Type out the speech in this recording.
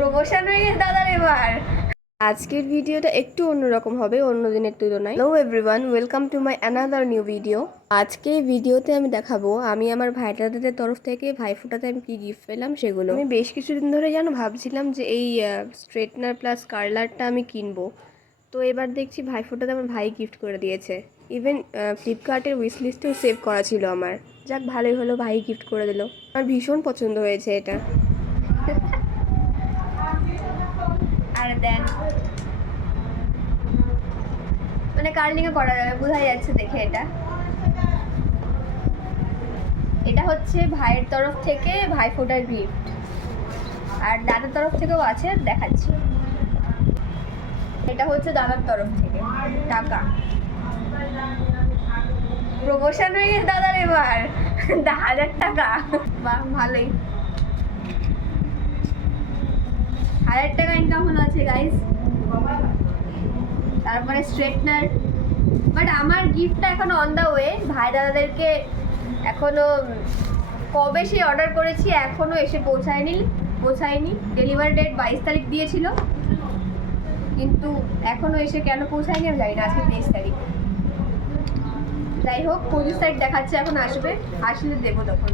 Promotion হয়ে গেছে দাদার এবার। আজকের ভিডিওটা একটু অন্যরকম হবে অন্য দিনের তুলনায়। Hello everyone, welcome to my another new video. আজকে এই ভিডিওতে আমি দেখাবো আমি আমার ভাইটাদের তরফ থেকে ভাইফোঁটাতে আমি কি গিফট পেলাম সেগুলো। আমি বেশ কিছুদিন ধরে ভাবছিলাম যে এই স্ট্রেটনার প্লাস কার্লারটা আমি কিনবো। তো এবার দেখছি ভাইফোঁটাতে আমার ভাই গিফট করে দিয়েছে। ইভেন ফ্লিপকার্টের উইশ লিস্টেও সেভ করা ছিল আমার। যাক, ভালোই হলো, ভাই গিফট করে দিল। আমার ভীষণ পছন্দ হয়েছে এটা। আর দেন কার্লিংয়ে পড়া যাবে, বোঝা যাচ্ছে দেখে। এটা হচ্ছে ভাইয়ের তরফ থেকে ভাইফোঁটার গিফট, আর দাদার তরফ থেকেও আছে, দেখাচ্ছি। এটা হচ্ছে দাদার তরফ থেকে টাকা। প্রমোশন হয়ে গেছে দাদার এবার 1000 টাকা। বাহ, ভালোই, 1000 টাকা ইনকাম হলো আছে গাইস। তারপরে স্ট্রেটনার, বাট আমার গিফটটা এখনো অন দ্য ওয়ে। ভাই দাদাদেরকে এখনো কবে সে অর্ডার করেছি এখনো এসে পৌঁছায়নি। ডেলিভারি ডেট 22 তারিখ দিয়েছিল, কিন্তু এখনো এসে কেন পৌঁছায়নি আমি জানি না। আজকে 23 তারিখ, যাই হোক 25 তারিখ দেখাচ্ছে, এখন আসবে, আসলে দেবো তখন।